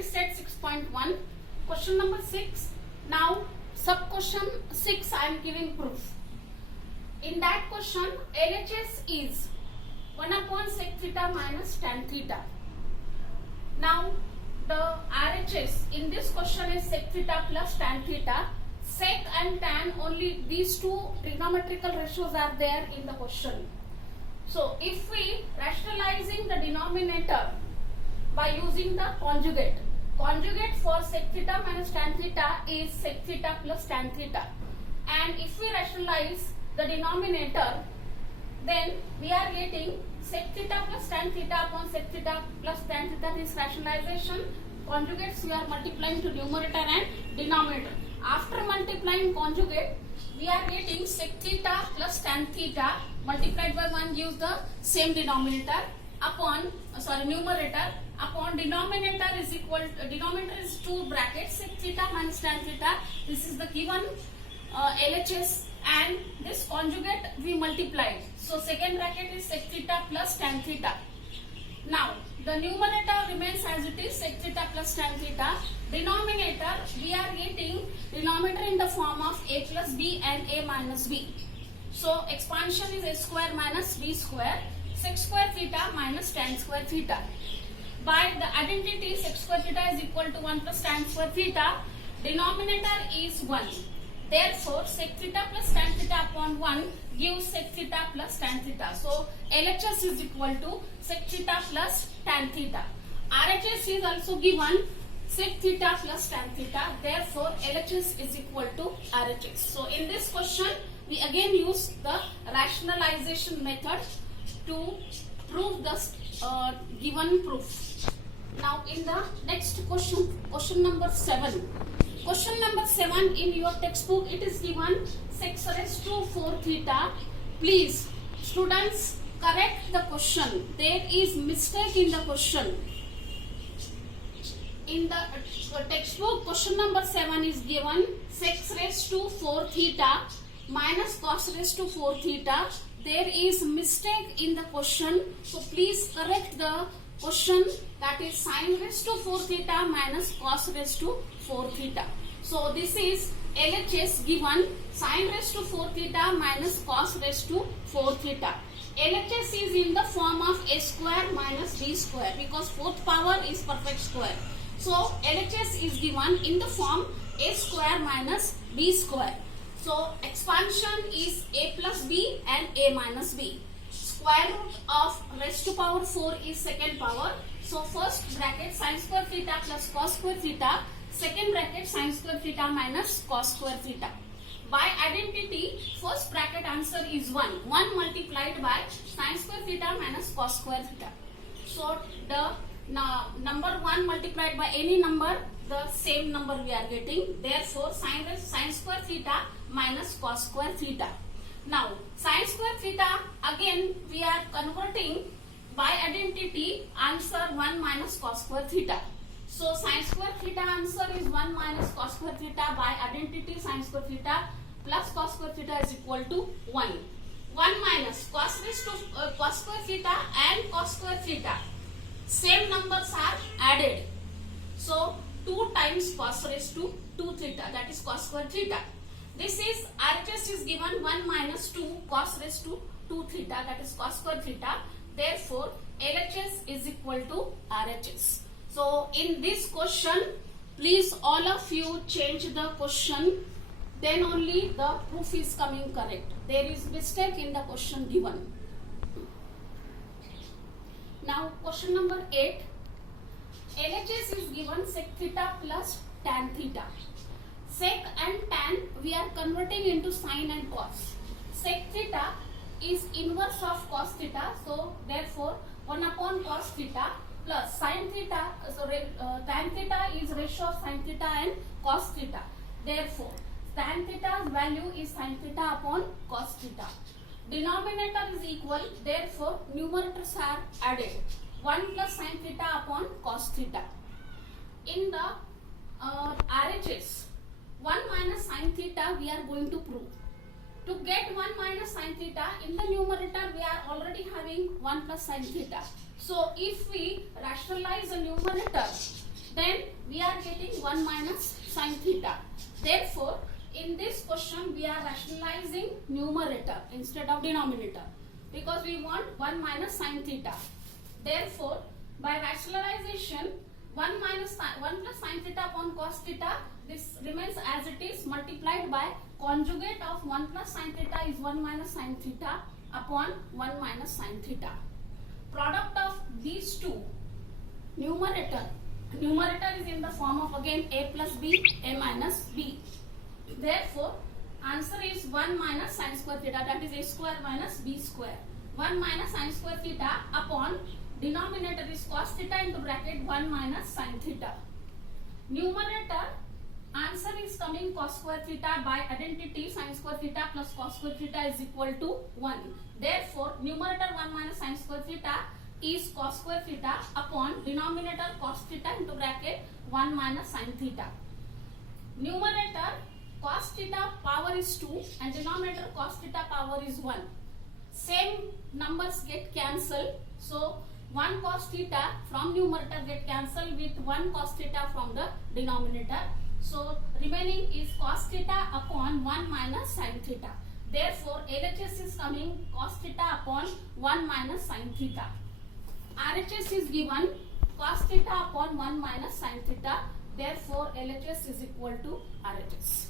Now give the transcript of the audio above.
is set 6.1. Question number 6. Now, sub question 6 I am giving proof. In that question, LHS is 1 upon sec theta minus tan theta. Now, the RHS in this question is sec theta plus tan theta. Sec and tan, only these two trigonometrical ratios are there in the question. So, if we rationalizing the denominator by using the conjugate for sec theta minus tan theta is sec theta plus tan theta, and if we rationalize the denominator, then we are getting sec theta plus tan theta upon sec theta plus tan theta. This rationalization conjugates we are multiplying to numerator and denominator. After multiplying conjugate, we are getting sec theta plus tan theta multiplied by 1 gives the same denominator upon numerator upon denominator is equal denominator is 2 brackets sec theta minus tan theta. This is the given LHS, and this conjugate we multiplied. So second bracket is sec theta plus tan theta. Now the numerator remains as it is, sec theta plus tan theta. Denominator, we are getting denominator in the form of a plus b and a minus b. So expansion is a square minus b square, sec square theta minus tan square theta. By the identity sec square theta is equal to 1 plus tan square theta, denominator is 1. Therefore, sec theta plus tan theta upon 1 gives sec theta plus tan theta. So, LHS is equal to sec theta plus tan theta. RHS is also given sec theta plus tan theta. Therefore, LHS is equal to RHS. So, in this question, we again use the rationalization method to prove the given proof. Now, in the next question, question number 7. Question number 7 in your textbook, it is given 6 raised to 4 theta. Please, students, correct the question. There is mistake in the question. In the textbook, question number 7 is given 6 raised to 4 theta minus cos raised to 4 theta. There is mistake in the question. So, please correct the question, that is sin raised to 4 theta minus cos raised to 4 theta. So, this is LHS given sin raised to 4 theta minus cos raised to 4 theta. LHS is in the form of a square minus b square because fourth power is perfect square. So, LHS is given in the form a square minus b square. So, expansion is a plus b and a minus b. Square root of raised to power 4 is second power. So, first bracket sin square theta plus cos square theta. Second bracket sin square theta minus cos square theta. By identity, first bracket answer is 1. 1 multiplied by sin square theta minus cos square theta. So, the number 1 multiplied by any number, the same number we are getting. Therefore, sin square theta minus cos square theta. Now, sin square theta, again we are converting by identity, answer 1 minus cos square theta. So, sin square theta answer is 1 minus cos square theta. By identity, sin square theta plus cos square theta is equal to 1. 1 minus cos raised to cos square theta and cos square theta. Same numbers are added. So, 2 times cos raised to 2 theta, that is cos square theta. This is RHS is given 1 minus 2 cos raised to 2 theta, that is cos square theta. Therefore, LHS is equal to RHS. So, in this question, please all of you change the question, then only the proof is coming correct. There is mistake in the question given. Now, question number 8. LHS is given sec theta plus tan theta. Sec and tan we are converting into sin and cos. Sec theta is inverse of cos theta, so therefore 1 upon cos theta plus sin theta, tan theta is ratio of sin theta and cos theta. Therefore, tan theta's value is sin theta upon cos theta. Denominator is equal, therefore numerators are added. 1 plus sin theta upon cos theta. In the RHS, 1 minus sin theta we are going to prove. To get 1 minus sin theta, in the numerator we are already having 1 plus sin theta. So, if we rationalize the numerator, then we are getting 1 minus sin theta. Therefore, in this question we are rationalizing numerator instead of denominator because we want 1 minus sin theta. Therefore, by rationalization 1 plus sin theta upon cos theta, this remains as it is, multiplied by conjugate of 1 plus sin theta is 1 minus sin theta upon 1 minus sin theta. Product of these two, numerator is in the form of again a plus b, a minus b. Therefore, answer is 1 minus sin square theta, that is a square minus b square. 1 minus sin square theta upon denominator is cos theta into bracket 1 minus sin theta. Numerator, answer is coming cos square theta by identity sin square theta plus cos square theta is equal to 1. Therefore, numerator 1 minus sin square theta is cos square theta upon denominator cos theta into bracket 1 minus sin theta. Numerator cos theta power is 2 and denominator cos theta power is 1. Same numbers get cancelled. So, 1 cos theta from numerator get cancelled with 1 cos theta from the denominator. So, remaining is cos theta upon 1 minus sin theta. Therefore, LHS is coming cos theta upon 1 minus sin theta. RHS is given cos theta upon 1 minus sin theta. Therefore, LHS is equal to RHS.